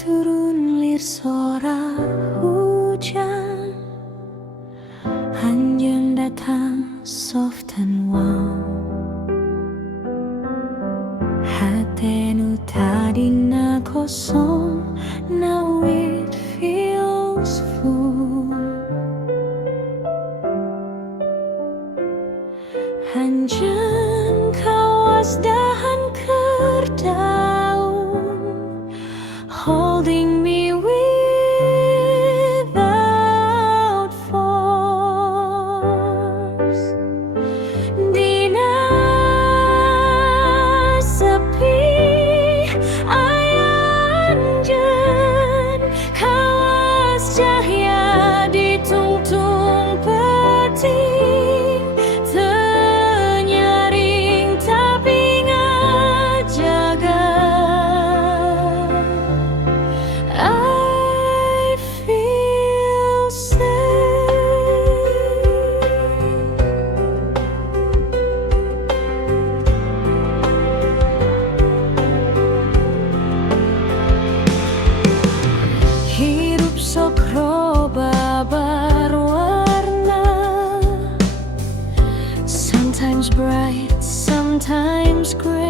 turun lir sora hujan, anjeun datang soft and warm. Hate nu tadina kosong, now it feels full. Anjeun kawas dahan keur daun, holding me without force. Dina sepi aya anjeun kawas cahya di tungtung peting, teu nyaring tapi ngajaga. I feel safe. Hirup sok roba berwarna, sometimes bright, sometimes gray.